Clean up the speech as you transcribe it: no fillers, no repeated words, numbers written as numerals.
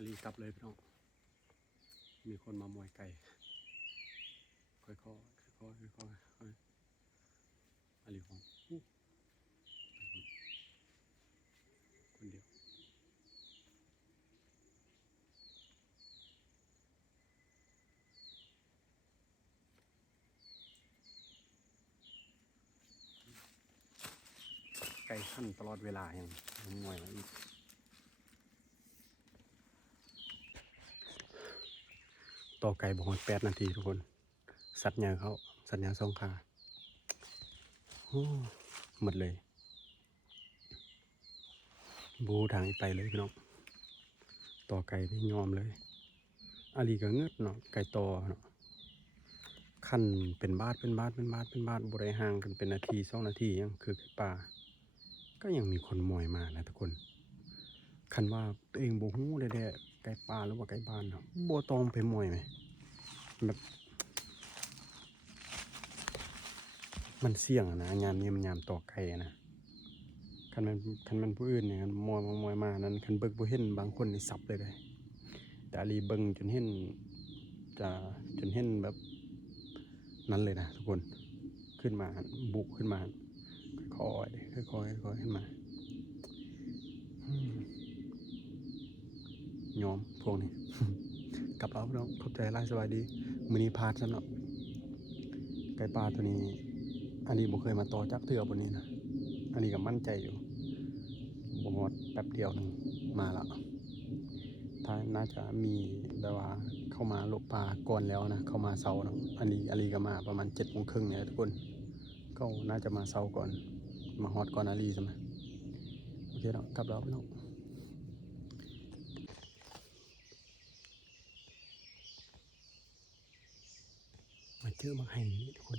อาลีกลับเลยพี่น้องมีคนมามวยไก่ค่อยๆค่อยๆค่อยๆอาลีของคนเดียวไก่ขั้นตลอดเวลาอย่างมวยมาอีกต่อไก่บอกว่า8 นาทีทุกคนสัตว์ใหญ่เขาสัตว์ใหญ่สองขาหมดเลยบูทางไปเลยพี่น้องต่อไก่นี่ยอมเลยอาลีก็เงือดเนาะไก่ต่อเนาะขั้นเป็นบาทบริห่างกันเป็นนาที2 นาทียังคือไก่ป่าก็ยังมีคนมวยมานะทุกคนคันว่าตัวเองโบหู้ได้ไก่ป่าหรือว่าไก่บ้านเนาะโบตองไปมวยไหมแบบมันเสี่ยงนะงานนี้มันยามต่อไก่นะคันมันผู้อื่นเนี่ยมวยมานั้นคันเบิกบ่เห็นบางคนนี่สับเลยได้แต่อาลีเบิ่งจนเห็นจะจนเห็นแบบนั้นเลยนะทุกคนขึ้นมาบุกขึ้นมาค่อยๆขึ้นมายอมพวกนี้ กลับเอาพี่น้องเข้าใจไล่สบายดีมือนี้พาดสำหรับไก่ปลาตัวนี้อันนี้ผมเคยมาต่อจักเทือบนนี้นะอันนี้ก็มั่นใจอยู่ผมหมดแป๊บเดียวหนึ่งมาแล้วถ้าน่าจะมีแบบว่าเข้ามาลบปลาก่อนแล้วนะเข้ามาเสาร์นะอันนี้ก็มาประมาณ7 โมงครึ่งเนี่ยทุกคนก็น่าจะมาเสาร์ก่อนมาฮอตก่อนอาลีใช่ไหมโอเคเนาะกลับแล้วพี่น้องมาเจอมาให้นี่ทุกคน